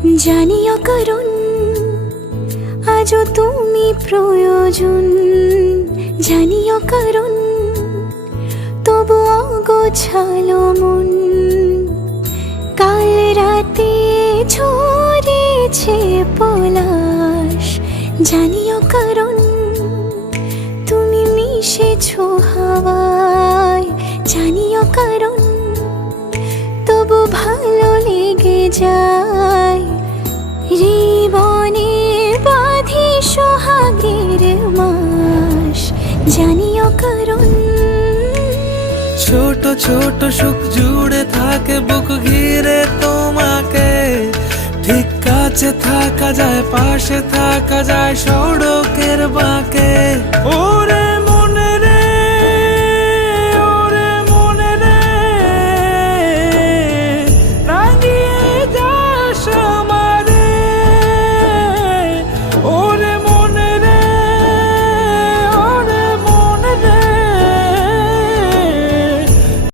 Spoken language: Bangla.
জানিও কারণ আজও তুমি প্রয়োজন, জানিও কারণ তবু অগোছালো মন। কাল রাতে ঝরেছে পলাশ, জানিও কারণ তুমি মিশেছো হাওয়ায়, জানিও কারণ তবু ভালো লেগে যায়। জীবনে বাঁধি সোহাগের মাস, জানিও কারণ ছোট ছোট সুখ জুড়ে থাকে বুক ঘিরে তোমাকে। ঠিক কাছে থাকা যায়, পাশে থাকা যায় সড়কের বাঁকে। ওরে